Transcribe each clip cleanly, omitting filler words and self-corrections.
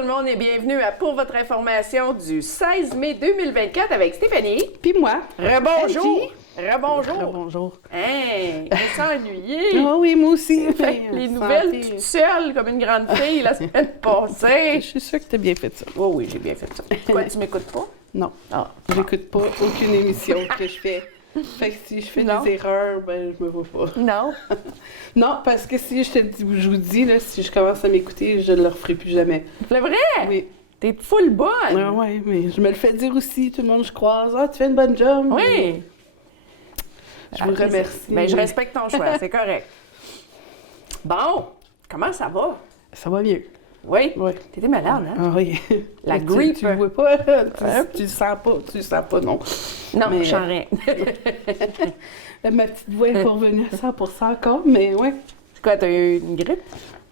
tout le monde et bienvenue à Pour votre information du 16 mai 2024 avec Stéphanie. Puis moi. Rebonjour. Rebonjour. Rebonjour. Hein, je me sens ennuyée. Ah oui, moi aussi. Fait que les nouvelles toute seule comme une grande fille la semaine passée. Je suis sûre que tu as bien fait ça. Oh oui, j'ai bien fait ça. Pourquoi tu m'écoutes pas? Non. Ah. J'écoute pas aucune émission que je fais. Fait que si je fais des erreurs, ben je me vois pas. Non. Non, parce que si je vous dis, là, si je commence à m'écouter, je ne le referai plus jamais. C'est vrai? Oui. T'es full bonne. Ah ouais, mais je me le fais dire aussi. Tout le monde, je croise. Ah, tu fais une bonne job. Oui. Je vous remercie. Ben, je respecte ton choix, c'est correct. Bon, comment ça va? Ça va mieux. Oui? Oui. T'étais malade, hein? Ah oui. La Tu- grippe. Tu le vois pas. Tu le sens pas. Tu le sens pas, non. Non, Mais, je sens rien. Ma petite voix est pas revenue à 100% encore, mais ouais. C'est quoi, t'as eu une grippe?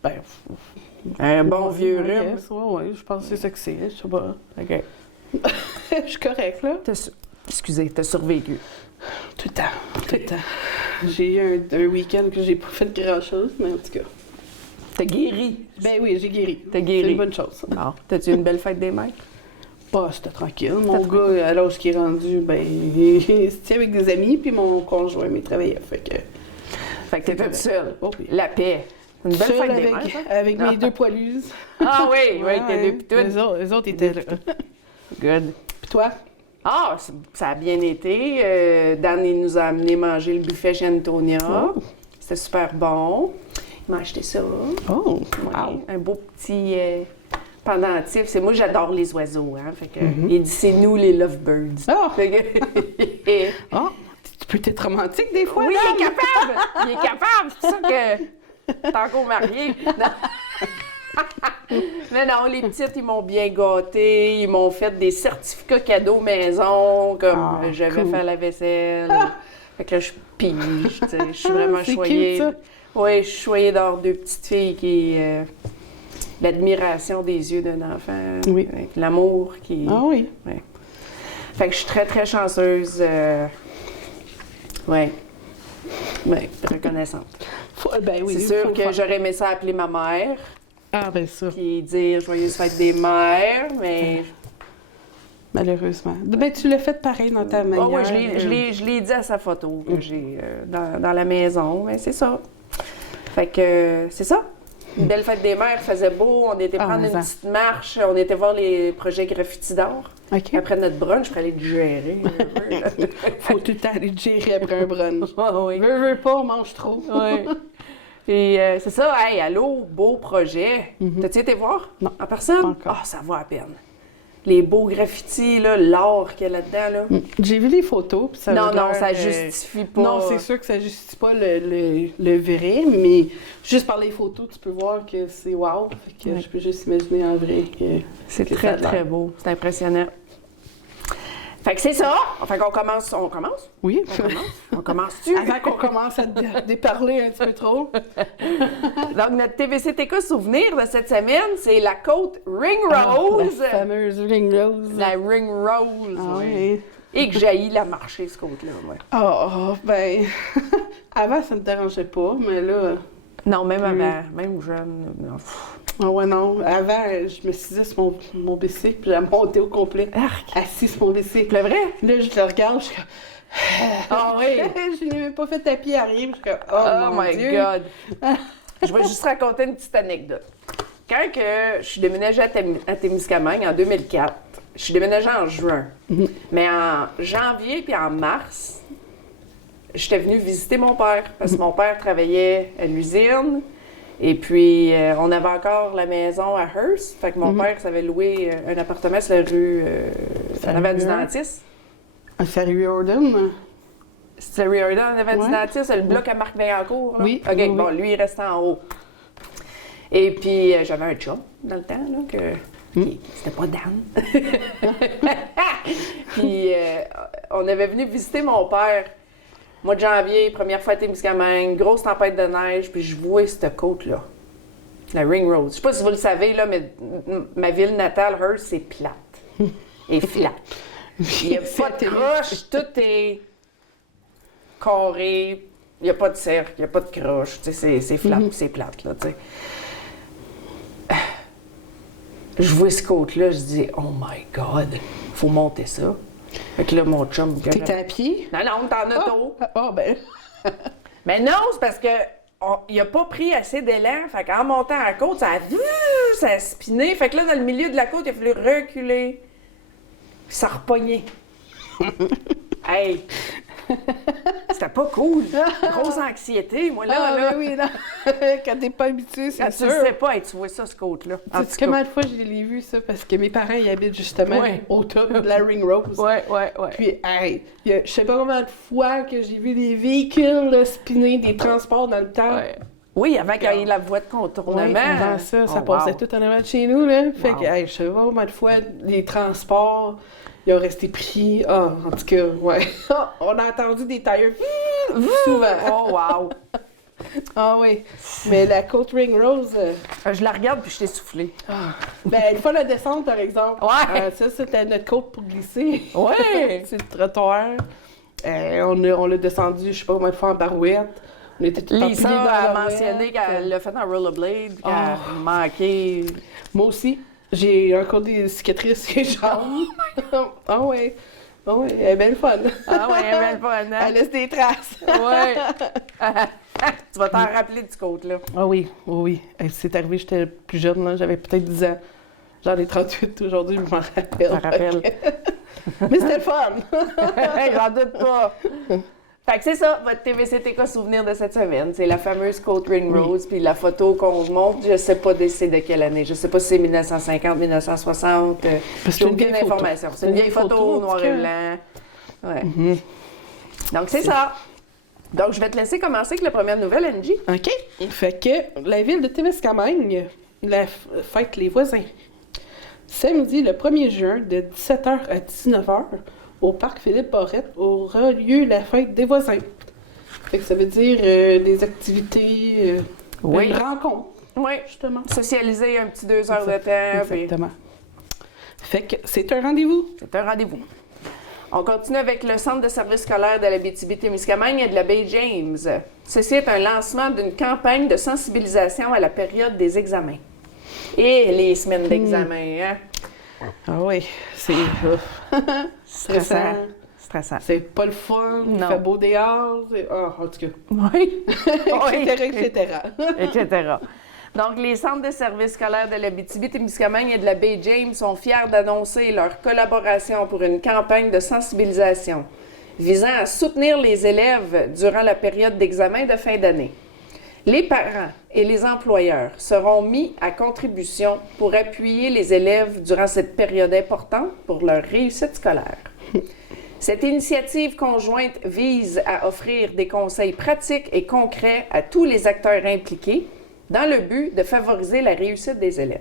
Ben, Un bon vieux rhume. yes, ouais, je pense que c'est ça que c'est. Je sais pas. OK. Je suis correcte, là. Excusez, t'as survécu. Tout le temps. Tout le temps. J'ai eu un week-end que j'ai pas fait grand-chose, mais en tout cas. T'as guéri. Ben oui, j'ai guéri. T'as guéri. C'est une bonne chose. Bon. T'as-tu une belle fête des mères? Bah, c'était tranquille. Mon gars, à l'âge qu'il est rendu, ben, il se tient avec des amis, puis mon conjoint m'y travaillait. Fait que T'étais toute seule. Oh oui. La paix. Une belle seule fête des avec, mères, ça? avec mes deux poilus. Ah oui, oui, tes deux pitounes. Les autres étaient là. Good. Puis toi? Ah, ça a bien été. Dan, il nous a amené manger le buffet chez Antonia. Oh. C'était super bon. Il m'a acheté ça. Oh, Ouais, un beau petit pendentif. C'est moi, j'adore les oiseaux. Hein, fait que, Mm-hmm. il dit, c'est nous les lovebirds. Ah! Fait que- Oh, tu peux être romantique des fois, oui, là? il est capable! Il est capable! C'est pour ça que t'es encore marié. Mais non, les petites, ils m'ont bien gâté. Ils m'ont fait des certificats cadeaux maison, comme j'avais cool. fait la vaisselle. Fait que là, je pige, tu sais. Je suis vraiment c'est choyée. cute, ça. Oui, je suis choyée d'avoir deux petites filles qui... l'admiration des yeux d'un enfant. Oui. Avec l'amour qui... Ah oui. Ouais. Fait que je suis très, très chanceuse. Oui. Oui, reconnaissante. Ben oui. C'est sûr faut que faire. j'aurais aimé ça appeler ma mère, Ah, ben ça, puis dire joyeuse fête des mères, mais... malheureusement. Ben, tu l'as fait pareil dans ta manière. Oh, oui, je l'ai dit à sa photo que j'ai dans la maison, mais c'est ça. Fait que c'est ça. Une belle fête des mères, il faisait beau, on était prendre mais une ça. petite marche, on était voir les projets graffiti d'or. OK. Après notre brunch, pour aller le gérer. Faut tout le temps aller te gérer après un brunch. Oui. Veux pas, on mange trop. Oui. Puis c'est ça, hey, allô, beau projet. T'as-tu été voir? Non, En personne? pas encore. Ah, ça va à peine. Les beaux graffitis, là, l'art qu'il y a là-dedans, là. J'ai vu les photos, puis ça Non, a non, l'air, ça justifie pas. Non, c'est sûr que ça justifie pas le vrai, mais juste par les photos, tu peux voir que c'est wow. Fait que Oui. je peux juste imaginer en vrai que C'est que ça très, a l'air. très beau. C'est impressionnant. Fait que c'est ça. Fait qu'on commence. On commence? Oui. On commence-tu? Avant qu'on commence à déparler un petit peu trop. Donc, notre TVC-TK souvenir de cette semaine, c'est la côte Ring Rose. La fameuse Ring Rose. La Ring Rose. Ah ouais. oui. Et que j'haïs la marcher, ce côte-là. Ouais. Ben, avant, ça me dérangeait pas, mais là... Non, même avant, même jeune. Non. Ah ouais, non. Avant, je me suis dit sur mon bicycle, puis j'ai monté au complet. Assis sur mon bicycle. Le vrai? Là, je le regarde, je suis comme... Ah oui! Je n'ai même pas fait tapis à rien, puis je suis comme... Oh mon my Dieu. God! Je vais juste raconter une petite anecdote. Quand que je suis déménagée à Témiscamingue en 2004, je suis déménagée en juin. Mais en janvier puis en mars, j'étais venue visiter mon père parce que mon père travaillait à l'usine. Et puis, on avait encore la maison à Hearst. Fait que mon père s'avait loué un appartement sur la rue en avant du dentiste. Un Ferry Jordan? C'était Riordan en avant du Ouais. dentiste, c'est le bloc à Marc Vaillancourt. Là? Oui, OK, oui, bon, oui. lui, il restait en haut. Et puis, j'avais un chum dans le temps, là, c'était pas Dan. Puis, on avait venu visiter mon père, mois de janvier, première fois à Témiscamingue, grosse tempête de neige, puis je vois cette côte-là, la Ring Road. Je sais pas si vous le savez, là, mais ma ville natale, Hearst, c'est plate. Et flat. Il n'y a pas de croche, tout est carré, il n'y a pas de cercle, il n'y a pas de croche, tu sais, c'est flat, c'est plate, là, tu sais. je vois ce côte-là, je dis, oh my God, faut monter ça. Fait que là, mon chum... T'étais à pied? Non, non, t'es en auto. Ah, ben... Mais non, c'est parce que il a pas pris assez d'élan. Fait qu'en montant à la côte, ça a spiné. Fait que là, dans le milieu de la côte, il a fallu reculer. Puis ça a repogné. Hey! C'était pas cool. Grosse anxiété, moi, là. Ah, là. oui, non. Quand t'es pas habitué, c'est Quand sûr. tu le sais pas, hey, tu vois ça, ce côte-là. En Tu tout sais cas. combien de fois je l'ai vu, ça? Parce que mes parents, ils habitent justement Ouais. au top de la Ring Rose. Ouais. Puis, hey, je sais pas combien de fois que j'ai vu des véhicules là, spinner, des transports dans le temps. Ouais. Oui, avant qu'il y ait la voie de contournement. Ouais, avant ça, ça Oh, passait wow. tout en avant de chez nous, là. Fait Wow. que, hey, je sais pas combien de fois les transports, ils ont resté pris. Ah, en tout cas, ouais. On a entendu des tailleurs souvent. Oh, wow! Ah oui. Mais la côte Ring Rose, Je la regarde puis je t'ai soufflé. ben, une fois la descente, par exemple. Ouais. Ça, c'était notre côte pour glisser. Ouais! C'est le trottoir. On l'a descendu, je sais pas combien de fois en barouette. On était tout Lisa empilés dans a la mentionné barouette. qu'elle l'a fait en rollerblade, qu'elle Oh. a manqué. Moi aussi. J'ai encore des cicatrices sur les jambes. Ah ouais. Ah ouais, elle est belle fun. Ah ouais, elle est belle fun, hein? Elle laisse des traces. Ouais! Tu vas t'en rappeler du côte-là. Ah oui, oui, oui. C'est arrivé, j'étais plus jeune, là. J'avais peut-être 10 ans. J'en ai 38 aujourd'hui, je m'en rappelle. Je me rappelle. Mais c'était le fun. J'en doute pas. Fait que c'est ça, votre TVCTK souvenir de cette semaine. C'est la fameuse côte Ring Rose, puis la photo qu'on vous montre, je sais pas c'est de quelle année. Je sais pas si c'est 1950, 1960. Parce J'ai que c'est une aucune vieille photo. information. C'est une vieille photo, en noir tout et cas. blanc. Ouais. Donc c'est ça. Donc je vais te laisser commencer avec la première nouvelle, Angie. OK. Fait que la ville de Témiscamingue fête les voisins. Samedi, le 1er juin, de 17h à 19h, au parc Philippe-Barrette, aura lieu la fête des voisins. Fait que ça veut dire des activités, Oui. une rencontre, Oui. justement. Socialiser un petit 2 heures de temps. Puis Exactement. Fait que c'est un rendez-vous. c'est un rendez-vous. On continue avec le Centre de services scolaires de l'Abitibi-Témiscamingue et de la baie James. Ceci est un lancement d'une campagne de sensibilisation à la période des examens. Et les semaines d'examen, hein? Ah oui, c'est Stressant. Stressant. C'est pas le fun, il Non. fait beau dehors. En tout cas, Oui. etc. etc. Donc, les centres de services scolaires de l'Abitibi-Témiscamingue et de la baie James sont fiers d'annoncer leur collaboration pour une campagne de sensibilisation visant à soutenir les élèves durant la période d'examen de fin d'année. Les parents et les employeurs seront mis à contribution pour appuyer les élèves durant cette période importante pour leur réussite scolaire. Cette initiative conjointe vise à offrir des conseils pratiques et concrets à tous les acteurs impliqués dans le but de favoriser la réussite des élèves.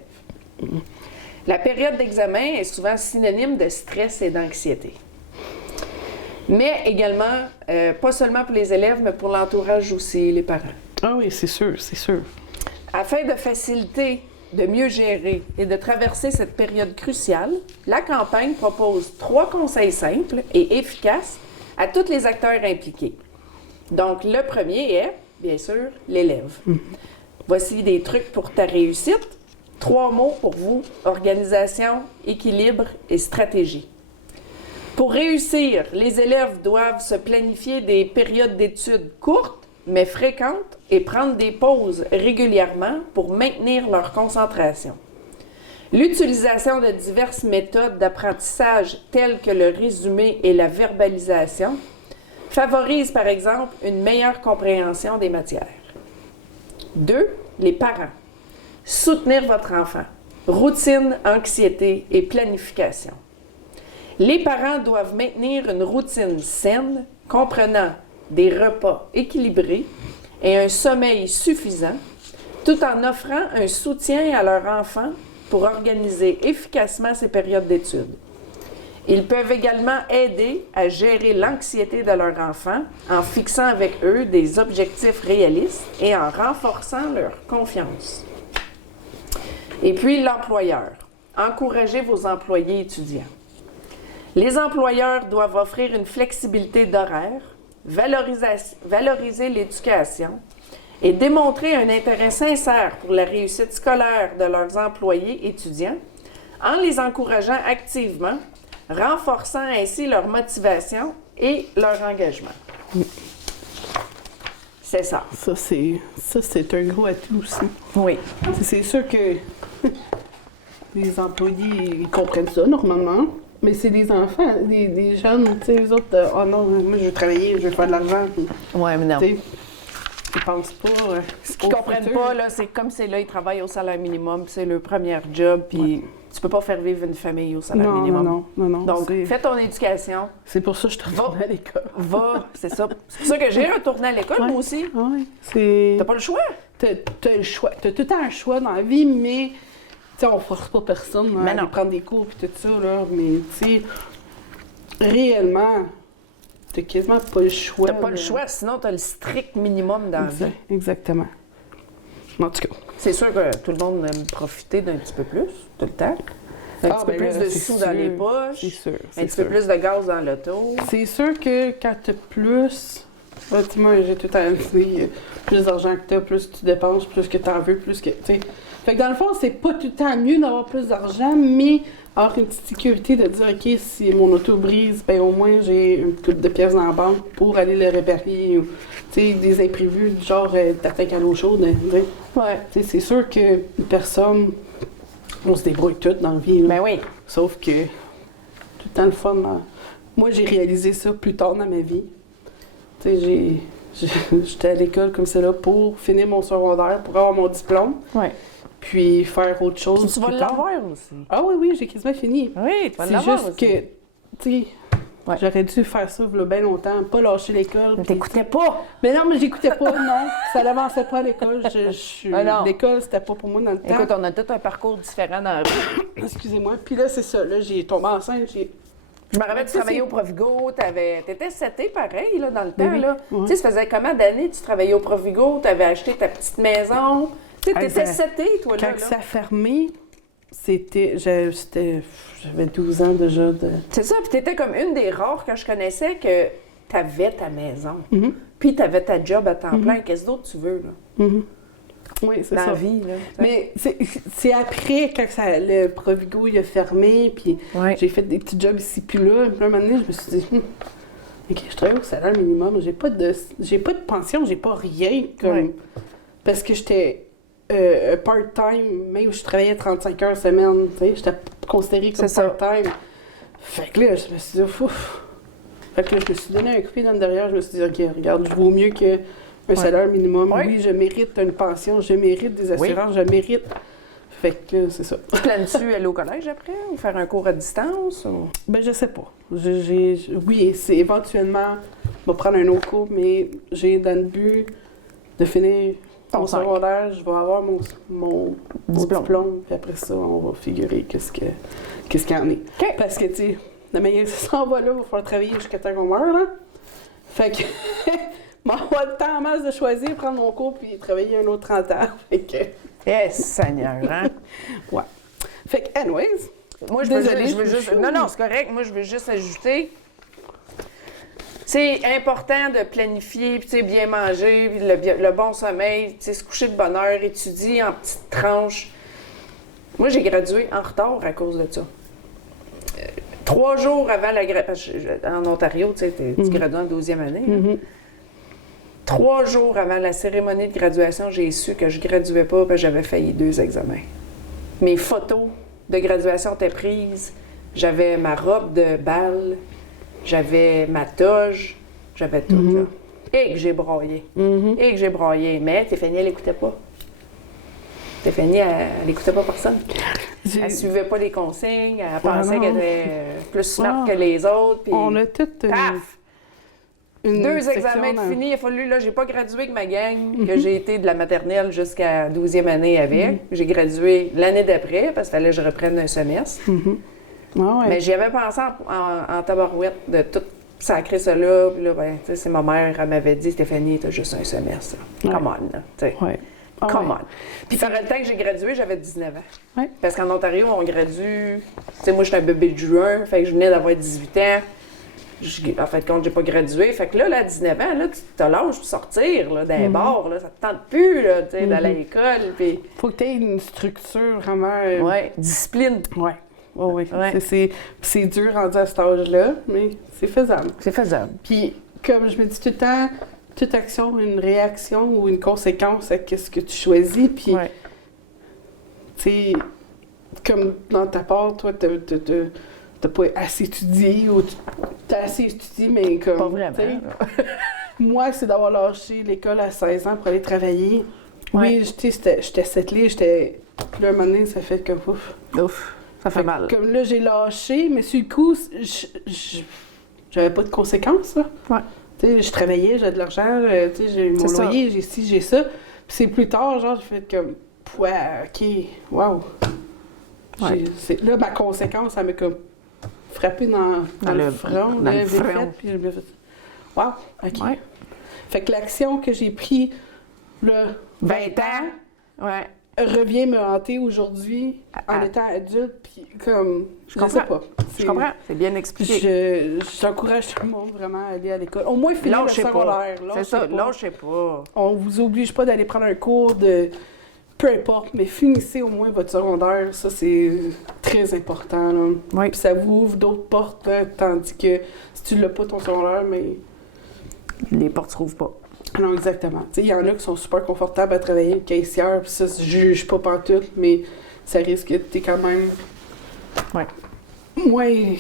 La période d'examen est souvent synonyme de stress et d'anxiété. Mais également, pas seulement pour les élèves, mais pour l'entourage aussi, les parents. Ah oui, c'est sûr, c'est sûr. Afin de faciliter, de mieux gérer et de traverser cette période cruciale, la campagne propose 3 conseils simples et efficaces à tous les acteurs impliqués. Donc, le premier est, bien sûr, l'élève. Voici des trucs pour ta réussite. 3 mots pour vous: organisation, équilibre et stratégie. Pour réussir, les élèves doivent se planifier des périodes d'études courtes, mais fréquentes, et prendre des pauses régulièrement pour maintenir leur concentration. L'utilisation de diverses méthodes d'apprentissage telles que le résumé et la verbalisation favorise par exemple une meilleure compréhension des matières. 2. Les parents. Soutenir votre enfant. Routine, anxiété et planification. Les parents doivent maintenir une routine saine comprenant des repas équilibrés et un sommeil suffisant, tout en offrant un soutien à leur enfant pour organiser efficacement ces périodes d'études. Ils peuvent également aider à gérer l'anxiété de leur enfant en fixant avec eux des objectifs réalistes et en renforçant leur confiance. Et puis l'employeur. Encouragez vos employés étudiants. Les employeurs doivent offrir une flexibilité d'horaire, valoriser l'éducation et démontrer un intérêt sincère pour la réussite scolaire de leurs employés étudiants en les encourageant activement, renforçant ainsi leur motivation et leur engagement. C'est ça. Ça, c'est un gros atout aussi. Oui. C'est sûr que les employés, ils comprennent ça, normalement. Mais c'est des enfants, des jeunes, tu sais, eux autres, oh non, moi, je veux travailler, je veux faire de l'argent. Oui, mais non. Tu sais, ils pensent pas. Ce qu'ils comprennent pas, là, c'est comme c'est là, ils travaillent au salaire minimum, puis c'est leur premier job, puis tu peux pas faire vivre une famille au salaire minimum. Non. Donc, fais ton éducation. C'est pour ça que je te retourne à l'école. C'est ça. C'est pour ça que j'ai retourné à l'école, moi aussi. Oui, c'est... T'as pas le choix. T'as le choix. T'as tout le temps un choix dans la vie, mais... Tu sais, on force pas personne à aller prendre des cours et tout ça, là. Mais, tu sais, réellement, t'as quasiment pas le choix. T'as pas le choix, sinon t'as le strict minimum dans la vie. Exactement. En tout cas. C'est sûr que tout le monde aime profiter d'un petit peu plus, tout le temps. Un petit peu plus de sous dans les poches. C'est sûr. Un petit peu plus de gaz dans l'auto. C'est sûr que quand t'as plus... tu sais, moi, j'ai tout le temps dit, plus d'argent que t'as, plus tu dépenses, plus que t'en veux, plus que... Tu sais. Fait que dans le fond, c'est pas tout le temps mieux d'avoir plus d'argent, mais avoir une petite sécurité de dire, OK, si mon auto brise, ben au moins j'ai une couple de pièces dans la banque pour aller le réparer, ou, tu sais, des imprévus, du genre t'attaques à l'eau chaude, tu sais. Ouais. Tu sais, c'est sûr qu'une personne, on se débrouille toutes dans la vie, là. Ben oui. Sauf que tout le temps le fun, là. Moi, j'ai réalisé ça plus tard dans ma vie. Tu sais, j'étais à l'école comme ça là pour finir mon secondaire, pour avoir mon diplôme. Ouais. Puis faire autre chose. Puis tu vas plus tard. l'avoir aussi. Ah oui, j'ai quasiment fini. Oui, tu vas C'est l'avoir juste aussi. que, tu sais, j'aurais dû faire ça il y a bien longtemps, pas lâcher l'école. Mais puis, t'écoutais pas. Mais non, mais j'écoutais pas, non. Ça n'avançait pas à l'école. Ah non. L'école, c'était pas pour moi dans le temps. Écoute, on a tout un parcours différent dans la vie. Excusez-moi. Puis là, c'est ça. Là, j'ai tombé enceinte. Je me rappelle, tu travaillais au Provigo, t'étais seté pareil, là, dans le temps, Oui. là. Ouais. Tu sais, ça faisait combien d'années tu travaillais au Provigo, t'avais acheté ta petite maison. Tu sais, t'étais seté, toi, là. Quand ça a fermé, j'avais 12 ans déjà de... C'est ça, puis t'étais comme une des rares que je connaissais que t'avais ta maison. Mhm. Puis t'avais ta job à temps plein. Qu'est-ce d'autre tu veux, là? Mhm. Oui, c'est Dans ça. la vie, là. Mais c'est après, quand le Provigo il a fermé, puis j'ai fait des petits jobs ici puis là. Puis là, un moment donné, je me suis dit, OK, je travaille au salaire minimum, j'ai pas de pension, j'ai pas rien. Parce que j'étais part-time, même je travaillais 35 heures semaine, tu sais, j'étais considérée comme part-time. Fait que là, je me suis dit, ouf. Fait que là, je me suis donné un coup de pied dans le derrière, je me suis dit, OK, regarde, je vaux mieux que un salaire minimum. Ouais. Oui, je mérite une pension, je mérite des assurances, je mérite. Fait que c'est ça. Tu planes-tu aller au collège après ou faire un cours à distance? Ou... Ben, je sais pas. Oui, c'est éventuellement, je vais prendre un autre cours, mais j'ai dans le but de finir mon secondaire, je vais avoir mon diplôme, puis après ça, on va figurer qu'est-ce qu'il y en est. Okay. Parce que, tu sais, la manière ça s'en va là, il va falloir travailler jusqu'à temps qu'on meurt, là. Fait que, m'avoir le temps en masse de choisir, prendre mon cours, puis travailler un autre 30 ans. Fait que... Yes, Seigneur, hein? Ouais. Fait que, anyways... Moi, je veux juste... Non, c'est correct. Moi, je veux juste ajouter... C'est important de planifier, puis bien manger, puis le bon sommeil, se coucher de bonne heure, étudier en petites tranches. Moi, j'ai gradué en retard à cause de ça. 3 jours avant la graduation, en Ontario, tu gradues en 12e année. Mm-hmm. 3 jours avant la cérémonie de graduation, j'ai su que je graduais pas, parce que j'avais failli 2 examens. Mes photos de graduation étaient prises. J'avais ma robe de bal. J'avais ma toge, j'avais tout, là. Et que j'ai broyé. Mais Stéphanie, elle n'écoutait pas. Stéphanie, elle n'écoutait pas personne. Elle ne suivait pas les consignes, elle pensait qu'elle était plus smart que les autres. Puis, on a toutes une 2 examens de finis, il a fallu, là, j'ai pas gradué avec ma gang, que j'ai été de la maternelle jusqu'à 12e année avec. J'ai gradué l'année d'après, parce qu'il fallait que je reprenne un semestre. Ah ouais. Mais j'y avais pensé en tabarouette de tout sacrer ça là. Puis là, ben, tu sais, c'est ma mère, elle m'avait dit, Stéphanie, t'as juste un semestre. Come on, là. Tu sais. Come on. Puis par le temps que j'ai gradué, j'avais 19 ans. Ouais. Parce qu'en Ontario, on gradue. Tu sais, moi, j'étais un bébé de juin, fait que je venais d'avoir 18 ans. En fait, quand j'ai pas gradué, fait que là, à 19 ans, là, tu as l'âge pour sortir, là, d'un bar, là, ça te tente plus, là, tu sais, d'aller à l'école, puis... Faut que tu aies une structure vraiment... Ouais, discipline. Ouais. oui. Ouais. C'est dur rendu à cet âge-là, mais c'est faisable. C'est faisable. Puis, comme je me dis tout le temps, toute action a une réaction ou une conséquence à ce que tu choisis. Puis, Ouais. tu sais, comme dans ta part, toi, t'as pas assez étudié ou t'as assez étudié, mais comme... Pas vraiment. tu sais, moi, c'est d'avoir lâché l'école à 16 ans pour aller travailler. Ouais. Oui, tu sais, j'étais settlée, j'étais... Puis là, un moment donné, ça fait comme... Ouf. Ouf, ça fait mal. Comme là, j'ai lâché, mais sur le coup, j'avais pas de conséquences, là. Ouais. Tu sais, je travaillais, j'avais de l'argent, tu sais, j'ai mon C'est ça. loyer, j'ai ci, j'ai ça. Puis c'est plus tard, genre, j'ai fait comme... Ouais, OK, wow. Ouais. Là, ma conséquence, ça m'a comme frappé dans le front. dans là, le vite front. fait, puis je me fait... Wow, OK. Ouais. Fait que l'action que j'ai prise, là, 20 ans. Ouais. revient me hanter aujourd'hui en Ah. étant adulte, puis comme... Je sais comprends. pas. Je comprends. C'est bien expliqué. J'encourage tout le monde vraiment à aller à l'école. Au moins finir le Lâchez pas. secondaire. C'est ça, lâchez pas. On vous oblige pas d'aller prendre un cours de... Peu importe, mais finissez au moins votre secondaire. Ça, c'est très important. Là. Oui. Puis ça vous ouvre d'autres portes, là, tandis que si tu l'as pas ton secondaire, mais... Les portes se rouvrent pas. Non, exactement. Tu sais, il y en a qui sont super confortables à travailler caissière, puis ça, je juge pas pantoute, mais ça risque que t'es quand même... Ouais. Moins...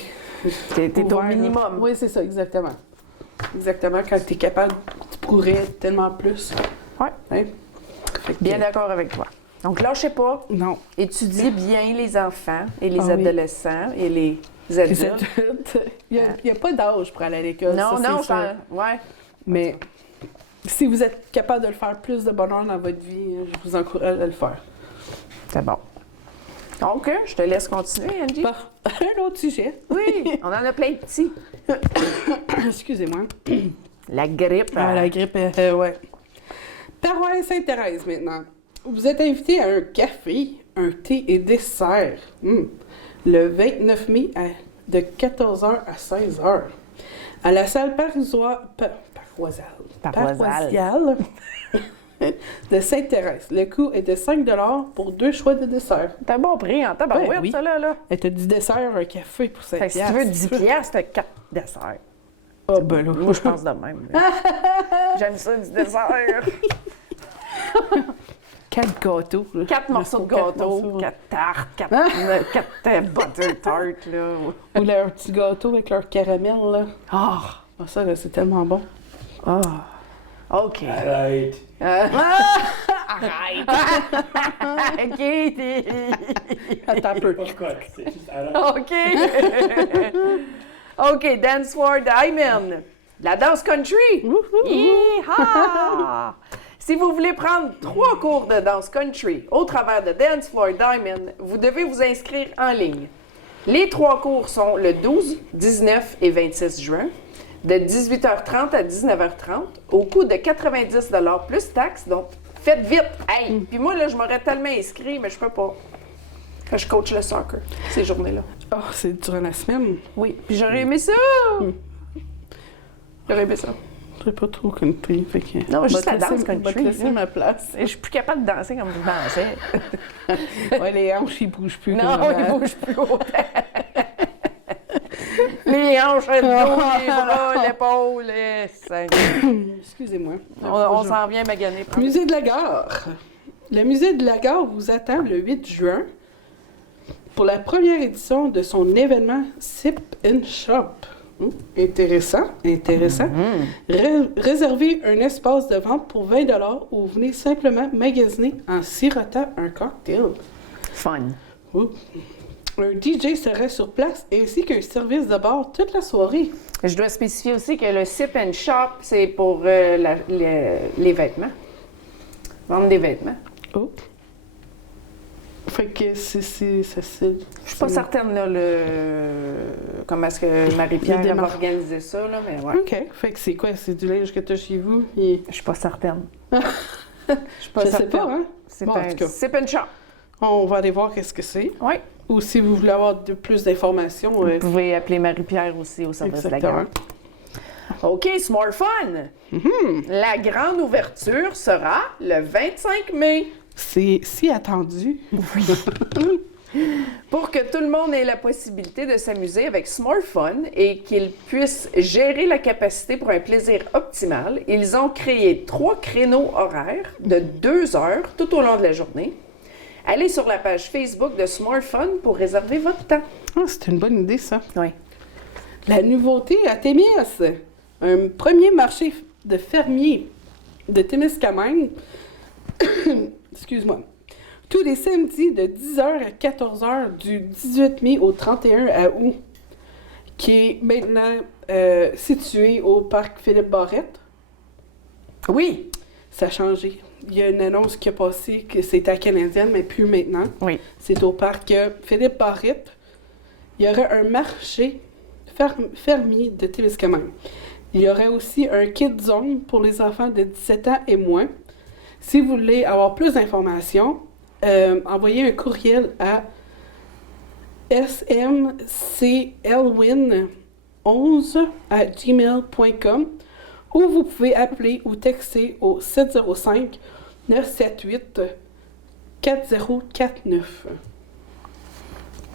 T'es au ouvert, là. minimum. Oui, c'est ça, exactement. Exactement, quand t'es capable, tu pourrais tellement plus. Ouais. Hein? Fait que- Bien d'accord avec toi. Donc, lâchez pas. Non. Étudiez bien les enfants et les Ah oui. adolescents et les Les adultes. adultes, il n'y a pas d'âge pour aller à l'école. Non, ça, non, c'est sûr. ouais. Mais si vous êtes capable de le faire plus de bonheur dans votre vie, je vous encourage à le faire. C'est bon. Donc, je te laisse continuer, Angie. Bon, un autre sujet. Oui, on en a plein de petits. Excusez-moi. La grippe. Ah, la grippe, ouais. Paroisse Sainte-Thérèse, maintenant. Vous êtes invité à un café, un thé et dessert. Le 29 mai de 14h à 16h. À la salle paroissiale de Sainte-Thérèse. Le coût est de 5 $ pour 2 choix de dessert. C'est un bon prix en tabarouette, Ouais, oui. ça, là. Et t'as 10 desserts, un café pour 5 Fait que si tu veux 10 piastres, t'as 4 desserts. Ah, ben là. Moi, je pense de même. là. J'aime ça, du dessert. 4 gâteaux. 4 morceaux de Quatre gâteau, morceaux. 4 tartes, 4 butter tartes, là. Ou leur petit gâteau avec leur caramel, là. Ah! Ah, ça, là, c'est tellement bon. Ah! OK. Arrête. Arrête! OK, Attends un peu. Pas quoi, c'est juste arrête. OK. OK, Dance for Diamond. La danse country. Yeehaw! Si vous voulez prendre 3 cours de danse country au travers de Dance for Diamond, vous devez vous inscrire en ligne. Les 3 cours sont le 12, 19 et 26 juin, de 18h30 à 19h30, au coût de 90 $ plus taxes. Donc, faites vite! Hey! Puis moi, là, je m'aurais tellement inscrit, mais je peux pas. Quand je coach le soccer, ces journées-là. Oh, c'est durant la semaine. Oui. Puis j'aurais aimé ça! J'aurais aimé ça. Je sais pas trop country, fait que... Non, juste Va la te laisser- danse country, va te laisser là. ma place. Je suis plus capable de danser comme je dansais. Ouais, les hanches, ils bougent plus. Non, comme il avant. bouge plus autant. Les hanches, le dos, les bras, l'épaule, les seins. Excusez-moi. On s'en vient maganer. Musée de la Gare. Le Musée de la Gare vous attend le 8 juin pour la première édition de son événement Sip and Shop. Intéressant, intéressant. Réservez un espace de vente pour 20 $ ou venez simplement magasiner en sirotant un cocktail. Fun. Ouh. Un DJ sera sur place ainsi qu'un service de bar toute la soirée. Je dois spécifier aussi que le Sip and Shop, c'est pour les vêtements. Vendre des vêtements. Oh. Fait que ça, c'est... Je suis pas certaine, là, comment est-ce que Marie-Pierre Le va démarre. organiser ça, là, mais ouais. OK. Fait que c'est quoi? C'est du linge que tu as chez vous? Et... Je suis pas certaine. Je suis pas Je sais certaine. pas, hein? C'est Bon, en un tout cas. Sip and Shop. On va aller voir qu'est-ce que c'est. Oui. Ou si vous voulez avoir plus d'informations... Vous pouvez appeler Marie-Pierre aussi au service de la exactement. gare. OK, Smart Fun! La grande ouverture sera le 25 mai. C'est si attendu. Pour que tout le monde ait la possibilité de s'amuser avec Smart Fun et qu'ils puissent gérer la capacité pour un plaisir optimal, ils ont créé 3 créneaux horaires de 2 heures tout au long de la journée. Allez sur la page Facebook de Smart Fun pour réserver votre temps. Ah, c'est une bonne idée, ça. Oui. La nouveauté à Témis, un premier marché de fermiers de Témiscamingue, excuse-moi, tous les samedis de 10h à 14h du 18 mai au 31 août, qui est maintenant situé au parc Philippe-Barrette. Oui. Ça a changé. Il y a une annonce qui a passé que c'était à Canadienne, mais plus maintenant. Oui. C'est au parc Philippe-Barrette. Il y aurait un marché fermier de Témiscamingue. Il y aurait aussi un Kid Zone pour les enfants de 17 ans et moins. Si vous voulez avoir plus d'informations, envoyez un courriel à smclwin11@gmail.com ou vous pouvez appeler ou texter au 705-978-4049.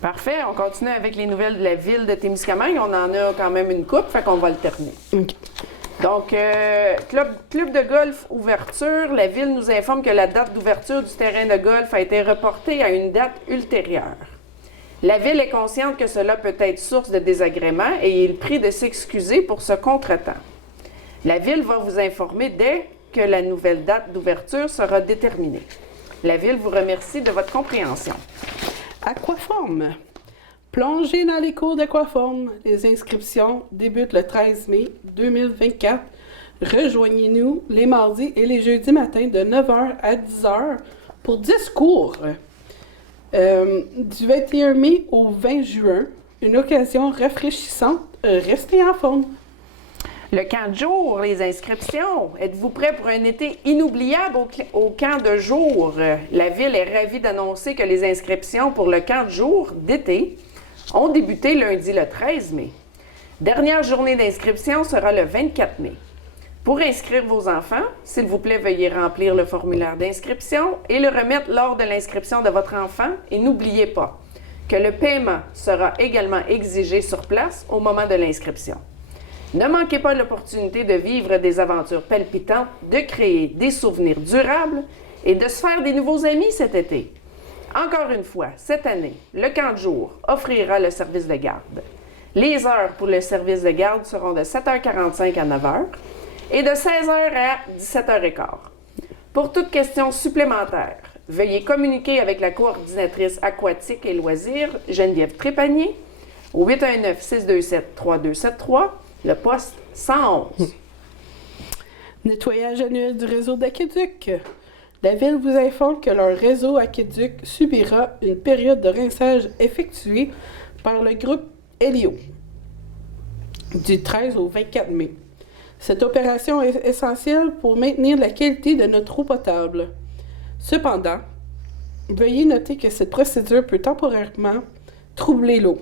Parfait. On continue avec les nouvelles de la ville de Témiscamingue. On en a quand même une coupe, fait qu'on va alterner. OK. Donc, club de golf ouverture. La ville nous informe que la date d'ouverture du terrain de golf a été reportée à une date ultérieure. La ville est consciente que cela peut être source de désagréments et il prie de s'excuser pour ce contretemps. La ville va vous informer dès que la nouvelle date d'ouverture sera déterminée. La ville vous remercie de votre compréhension. Aquaforme. Plongez dans les cours d'Aquaforme. Les inscriptions débutent le 13 mai 2024. Rejoignez-nous les mardis et les jeudis matins de 9h à 10h pour 10 cours. Du 21 mai au 20 juin, une occasion rafraîchissante. Restez en forme. Le camp de jour, les inscriptions. Êtes-vous prêts pour un été inoubliable au camp de jour? La ville est ravie d'annoncer que les inscriptions pour le camp de jour d'été ont débuté lundi le 13 mai. Dernière journée d'inscription sera le 24 mai. Pour inscrire vos enfants, s'il vous plaît, veuillez remplir le formulaire d'inscription et le remettre lors de l'inscription de votre enfant. Et n'oubliez pas que le paiement sera également exigé sur place au moment de l'inscription. Ne manquez pas l'opportunité de vivre des aventures palpitantes, de créer des souvenirs durables et de se faire des nouveaux amis cet été. Encore une fois, cette année, le camp de jour offrira le service de garde. Les heures pour le service de garde seront de 7h45 à 9h et de 16h à 17h15. Pour toute question supplémentaire, veuillez communiquer avec la coordinatrice aquatique et loisirs, Geneviève Trépanier, au 819-627-3273, le poste 111. Nettoyage annuel du réseau d'Aqueduc. La Ville vous informe que leur réseau Aqueduc subira une période de rinçage effectuée par le groupe Helio du 13 au 24 mai. Cette opération est essentielle pour maintenir la qualité de notre eau potable. Cependant, veuillez noter que cette procédure peut temporairement troubler l'eau.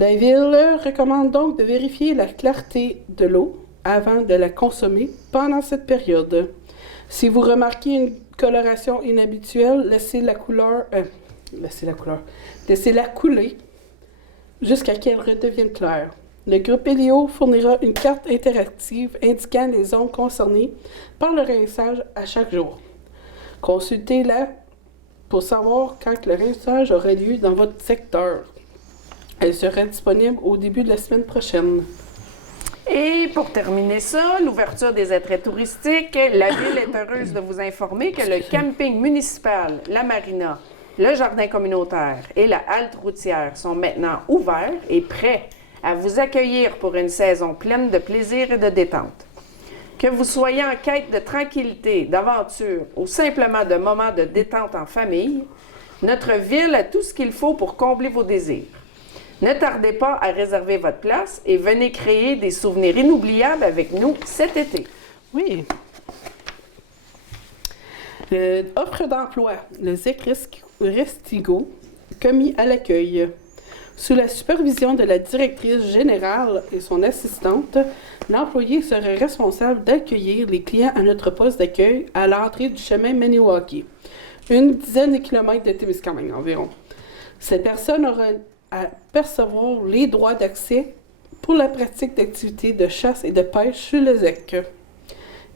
La Ville recommande donc de vérifier la clarté de l'eau avant de la consommer pendant cette période. Si vous remarquez une coloration inhabituelle, laissez-la couler jusqu'à qu'elle redevienne claire. Le groupe Helio fournira une carte interactive indiquant les zones concernées par le rinçage à chaque jour. Consultez-la pour savoir quand le rinçage aura lieu dans votre secteur. Elle sera disponible au début de la semaine prochaine. Et pour terminer ça, l'ouverture des attraits touristiques, la Ville est heureuse de vous informer que le camping municipal, la marina, le jardin communautaire et la halte routière sont maintenant ouverts et prêts à vous accueillir pour une saison pleine de plaisir et de détente. Que vous soyez en quête de tranquillité, d'aventure ou simplement de moments de détente en famille, notre ville a tout ce qu'il faut pour combler vos désirs. Ne tardez pas à réserver votre place et venez créer des souvenirs inoubliables avec nous cet été. Oui. Offre d'emploi. Le ZEC Restigo, commis à l'accueil. Sous la supervision de la directrice générale et son assistante, l'employé serait responsable d'accueillir les clients à notre poste d'accueil à l'entrée du chemin Maniwaki, une dizaine de kilomètres de Témiscamingue environ. Ces personnes auront à percevoir les droits d'accès pour la pratique d'activités de chasse et de pêche sur le ZEC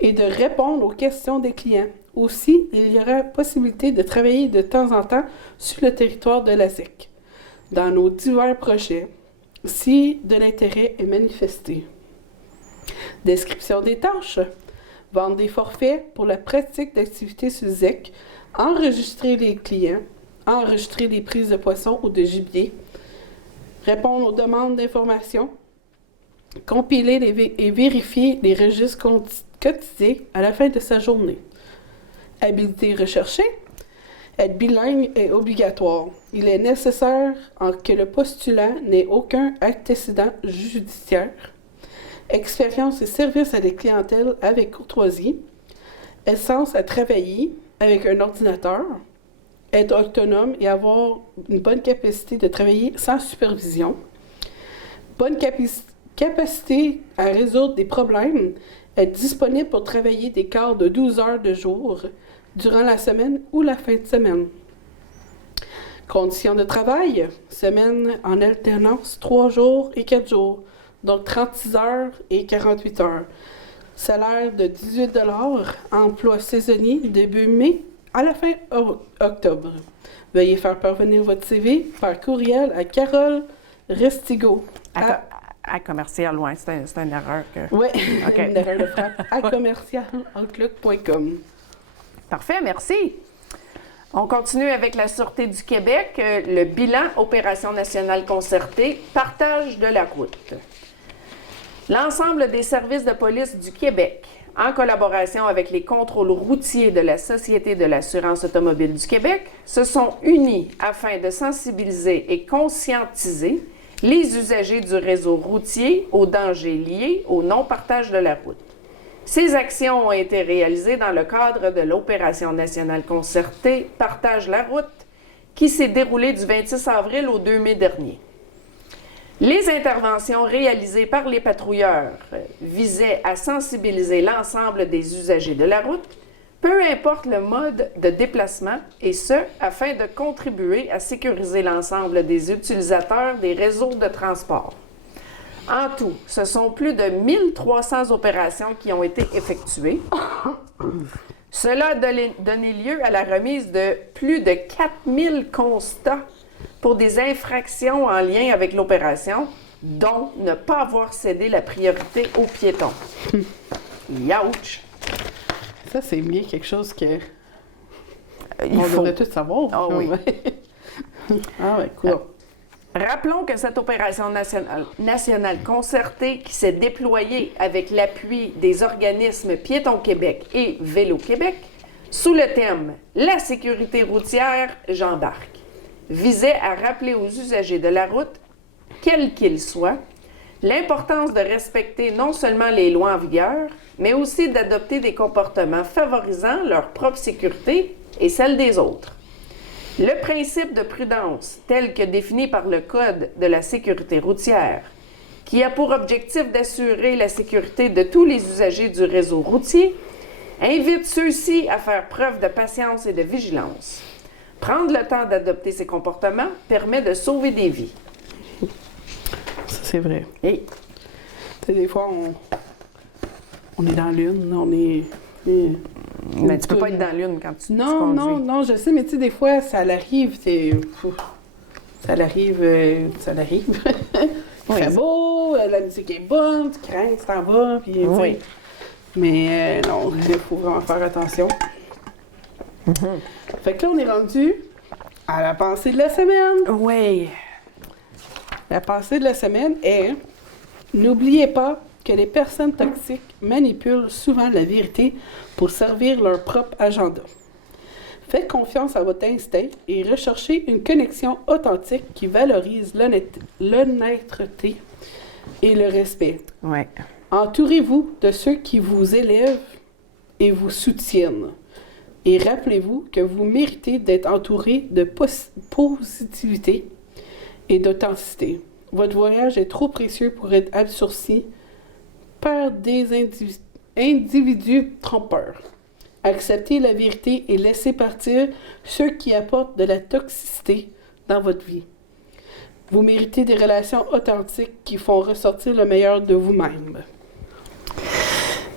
et de répondre aux questions des clients. Aussi, il y aura possibilité de travailler de temps en temps sur le territoire de la ZEC, dans nos divers projets, si de l'intérêt est manifesté. Description des tâches. Vendre des forfaits pour la pratique d'activités sur ZEC, enregistrer les clients, enregistrer les prises de poissons ou de gibier, répondre aux demandes d'informations, compiler et vérifier les registres cotisés à la fin de sa journée. Habilité recherchée. Être bilingue est obligatoire. Il est nécessaire que le postulant n'ait aucun antécédent judiciaire. Expérience et service à des clientèles avec courtoisie. Aisance à travailler avec un ordinateur. Être autonome et avoir une bonne capacité de travailler sans supervision. Bonne capacité à résoudre des problèmes. Être disponible pour travailler des quarts de 12 heures de jour durant la semaine ou la fin de semaine. Conditions de travail. Semaine en alternance 3 jours et 4 jours. Donc 36 heures et 48 heures. Salaire de 18 $. Emploi saisonnier début mai à la fin octobre. Veuillez faire parvenir votre CV par courriel à Carole Restigo. À commercial, loin, c'est une erreur que... Oui, Okay. une erreur de frappe. À commercialoutlook.com. Parfait, merci. On continue avec la Sûreté du Québec, le bilan Opération nationale concertée, partage de la route. L'ensemble des services de police du Québec, en collaboration avec les contrôles routiers de la Société de l'assurance automobile du Québec, se sont unis afin de sensibiliser et conscientiser les usagers du réseau routier aux dangers liés au non-partage de la route. Ces actions ont été réalisées dans le cadre de l'Opération nationale concertée « Partage la route » qui s'est déroulée du 26 avril au 2 mai dernier. Les interventions réalisées par les patrouilleurs visaient à sensibiliser l'ensemble des usagers de la route, peu importe le mode de déplacement, et ce, afin de contribuer à sécuriser l'ensemble des utilisateurs des réseaux de transport. En tout, ce sont plus de 1300 opérations qui ont été effectuées. Cela a donné lieu à la remise de plus de 4000 constats pour des infractions en lien avec l'opération, dont ne pas avoir cédé la priorité aux piétons. Youch! Ça, c'est bien quelque chose que Il on faut. devrait tous savoir. Ah oui. Ah ouais, cool. Rappelons que cette opération nationale concertée qui s'est déployée avec l'appui des organismes Piétons Québec et Vélo Québec, sous le thème « La sécurité routière, j'embarque », visait à rappeler aux usagers de la route, quels qu'ils soient, l'importance de respecter non seulement les lois en vigueur, mais aussi d'adopter des comportements favorisant leur propre sécurité et celle des autres. Le principe de prudence, tel que défini par le Code de la sécurité routière, qui a pour objectif d'assurer la sécurité de tous les usagers du réseau routier, invite ceux-ci à faire preuve de patience et de vigilance. Prendre le temps d'adopter ces comportements permet de sauver des vies. Ça, c'est vrai. Et Tu sais, des fois, on est dans l'une, on est... mais tu peux pas être dans l'une quand tu Non, conduis. non, je sais, mais tu sais, des fois, ça l'arrive, ça l'arrive. Oui. Très beau, la musique est bonne, tu crains, tu t'en vas, puis tu sais. Oui. Mais non, il faut vraiment faire attention. Fait que là, on est rendu à la pensée de la semaine. Oui. La pensée de la semaine est: n'oubliez pas que les personnes toxiques manipulent souvent la vérité pour servir leur propre agenda. Faites confiance à votre instinct et recherchez une connexion authentique qui valorise l'honnêteté et le respect. Oui. Entourez-vous de ceux qui vous élèvent et vous soutiennent. Et rappelez-vous que vous méritez d'être entouré de positivité et d'authenticité. Votre voyage est trop précieux pour être absourci par des individus trompeurs. Acceptez la vérité et laissez partir ceux qui apportent de la toxicité, dans votre vie. Vous méritez des relations authentiques qui font ressortir le meilleur de vous-même.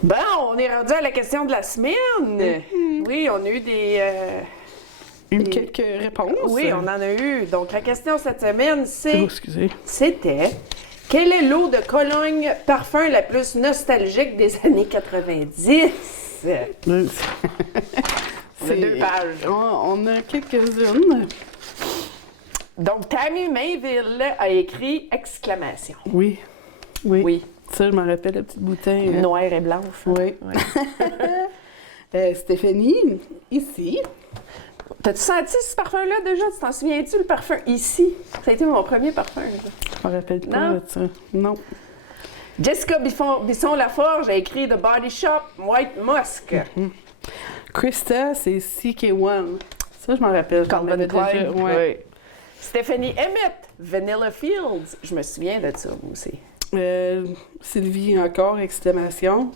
Bon, on est rendu à la question de la semaine. Oui, on a eu Quelques réponses. Oui, on en a eu. Donc, la question cette semaine, Excusez. c'était quelle est l'eau de Cologne parfum la plus nostalgique des années 90? On a 2 pages. On a quelques-unes. Donc, Tammy Mayville a écrit exclamation. Oui. Oui. Oui. Ça, je m'en rappelle, la petite bouteille. Noire et blanche. Hein? Oui. Stéphanie, ici. T'as-tu senti ce parfum-là déjà? Tu t'en souviens-tu, le parfum ici? Ça a été mon premier parfum. Là. Je me rappelle pas Non? de ça. Non. Jessica Bisson-Laforge a écrit The Body Shop White Musk. Krista, c'est CK1. Ça, je m'en rappelle. Calvin Klein. Ouais. Oui. Stephanie Emmett, Vanilla Fields. Je me souviens de ça, moi aussi. Sylvie, encore, exclamation.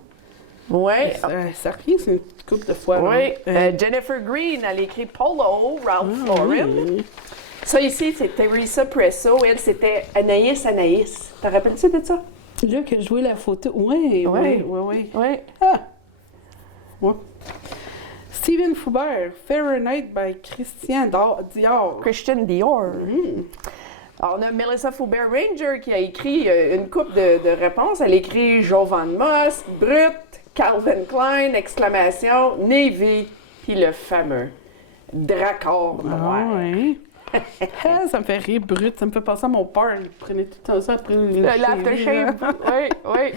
Oui. Ça revient, c'est une couple de fois. Oui. là. Jennifer Green, elle a écrit Polo, Ralph Lauren. Oui. Ça ici, c'est Teresa Presso. Elle, c'était Anaïs. T'en rappelles-tu de ça? Là que je vois la photo. Oui. Oui. Oui. Ah! Ouais. Steven Foubert, Fahrenheit by Christian Dior. Christian Dior. Alors, on a Melissa Foubert Ranger qui a écrit une couple de réponses. Elle a écrit Jovan Moss, Brut, Calvin Klein, exclamation, Navy, puis le fameux Dracor noir. Ah, oui. Ça me fait rire, brut. Ça me fait penser à mon père. Il prenait tout le temps ça après L'aftershave. Oui.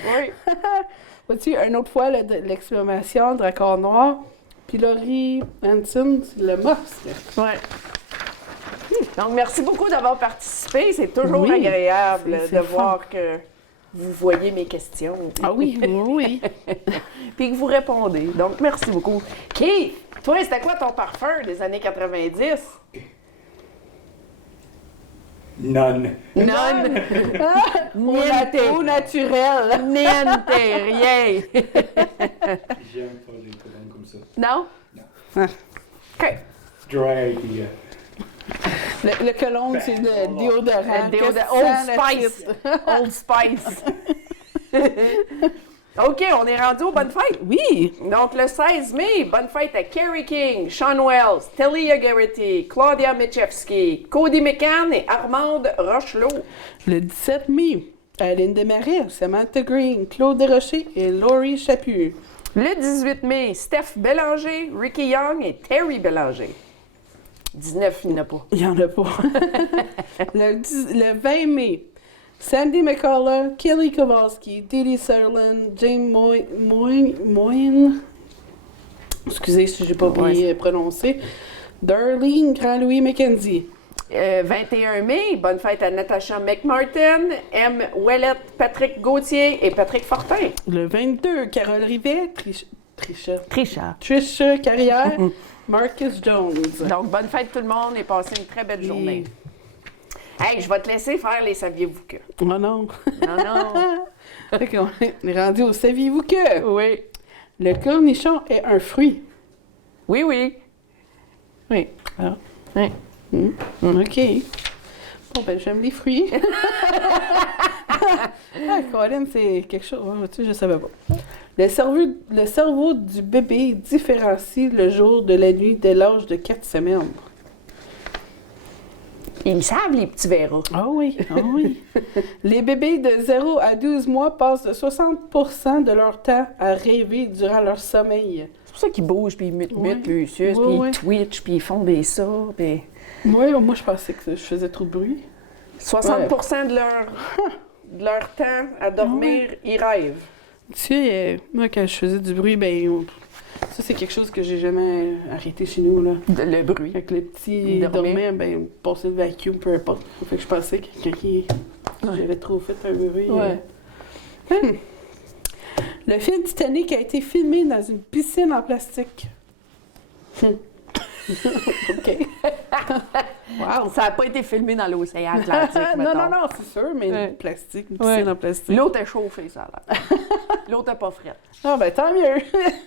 Vois-tu, une autre fois, l'exclamation Dracor noir. Puis Laurie Hanson, c'est le masque. Oui. Donc, merci beaucoup d'avoir participé. C'est toujours Oui, agréable c'est de fun. voir que vous voyez mes questions. Ah oui. Puis que vous répondez. Donc, merci beaucoup. Keith, toi, c'était quoi ton parfum des années 90? None. None. Au naturel. Niente, rien. J'aime pas les colonnes comme ça. Non? Ah. OK. Dry idea. Le cologne, c'est le déodorant. Le Qu'est-ce Old que ça, le Spice. titre? Old Spice. OK, on est rendu aux bonnes fêtes. Oui. Donc, le 16 mai, bonne fête à Kerry King, Sean Wells, Talia Garrity, Claudia Michewski, Cody McCann et Armande Rochelot. Le 17 mai, Aline Desmarais, Samantha Green, Claude Desrochers et Laurie Chaput. Le 18 mai, Steph Bélanger, Ricky Young et Terry Bélanger. 19, il n'y en a pas. Il n'y en a pas. le 20 mai, Sandy McCullough, Kelly Kowalski, Didi Sutherland, James Moyne, excusez si je n'ai pas bien prononcé, Darlene Grand-Louis McKenzie. 21 mai, bonne fête à Natasha McMartin, M. Ouellette, Patrick Gauthier et Patrick Fortin. Le 22, Carole Rivet, Trisha. Carrière, Marcus Jones. Donc, bonne fête tout le monde et passez une très belle journée. Hey, je vais te laisser faire les saviez-vous que. Oh non. Non, non. Fait on est rendu au saviez-vous que? Oui. Le cornichon est un fruit. Oui, oui. Oui. Ah. Oui. OK. Bon, ben, j'aime les fruits. Colin, c'est quelque chose. Ouais, tu sais, je savais pas. Le cerveau du bébé différencie le jour de la nuit dès l'âge de 4 semaines. Ils me savent, les petits verras. Ah oui, ah oui. Les bébés de 0 à 12 mois passent de 60% de leur temps à rêver durant leur sommeil. C'est pour ça qu'ils bougent, puis ils mutent, Oui. puis ils sucent, Oui, puis oui. ils twitchent, puis ils font des ça, puis... Oui, moi, je pensais que je faisais trop de bruit. 60% de leur temps à dormir, ils rêvent. Tu sais, moi, quand je faisais du bruit, ça, c'est quelque chose que j'ai jamais arrêté chez nous, là. Le bruit. Quand les petits Dormir. dormaient, passer le vacuum, peu importe. Fait que je pensais que j'avais trop fait un bruit. Ouais. Le film Titanic a été filmé dans une piscine en plastique. OK. Wow. Ça n'a pas été filmé dans l'océan Atlantique, non, mettons. non, c'est sûr, mais Ouais. plastique, une piscine Ouais. en plastique. L'autre est chauffée, ça a l'air. L'autre est pas frette. Ah, ben tant mieux.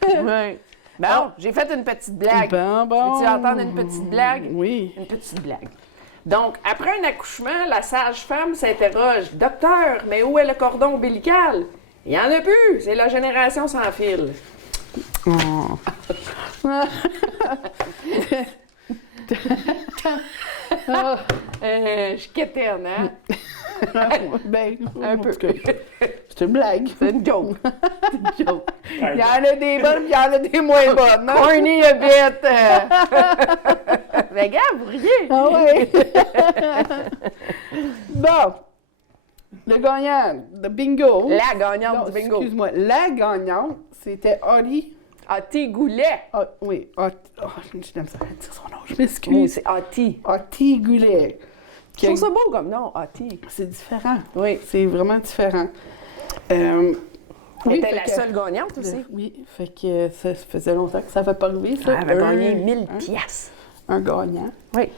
Oui. Bon, j'ai fait une petite blague. Bon. Veux-tu entendre une petite blague? Oui. Une petite blague. Donc, après un accouchement, la sage-femme s'interroge. Docteur, mais où est le cordon ombilical? Il n'y en a plus, c'est la génération sans fil. Je quétaine, hein? Ben, Un peu. C'est une blague. C'est une joke. C'est une joke. Il y en a des bonnes, il y en a des moins bonnes. Hein? Corny a bit. Mais gars, vous riez. Ah ouais. Bon. Le gagnant de bingo. La gagnante Non, du bingo. excuse-moi. La gagnante, c'était Holly. Ati Goulet. Ah, oui. J'aime ça dire son nom. Je Oui, m'excuse. c'est Ati. Holly Goulet. Je trouve ça beau comme nom, Ati. C'est différent. Oui. C'est vraiment différent. Elle Oui, était fait la que- seule gagnante aussi. Oui, fait que ça faisait longtemps que ça n'avait pas arrivé, ça. Elle avait gagné Un- 1000 piastres. Un gagnant. Oui.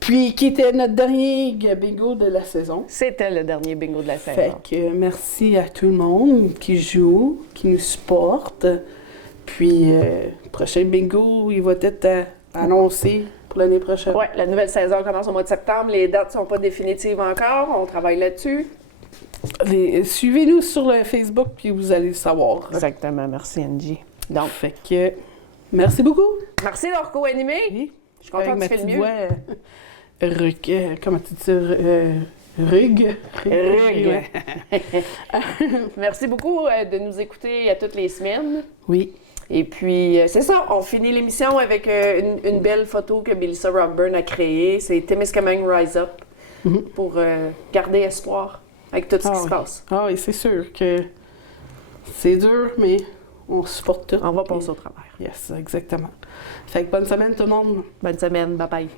Puis, qui était notre dernier bingo de la saison. C'était le dernier bingo de la Fait saison. que merci à tout le monde qui joue, qui nous supporte. Puis, prochain bingo, il va être annoncé pour l'année prochaine. Oui, la nouvelle saison commence au mois de septembre. Les dates ne sont pas définitives encore. On travaille là-dessus. Suivez-nous sur le Facebook, puis vous allez le savoir. Exactement. Merci, Angie. Donc, Fait que, merci beaucoup. merci d'avoir co-animé. Oui. Je suis contente Avec que tu ma fais le petite mieux. voix, comment tu dis ça? Rug. Rug. Ouais. Merci beaucoup de nous écouter à toutes les semaines. Oui. Et puis, c'est ça, on finit l'émission avec une belle photo que Melissa Rockburn a créée. C'est Témiscamingue Rise Up pour garder espoir avec tout ce qui se passe. Ah oui, c'est sûr que c'est dur, mais on supporte tout. On va passer au travers. Yes, exactement. Fait que bonne semaine tout le monde. Bonne semaine, bye bye.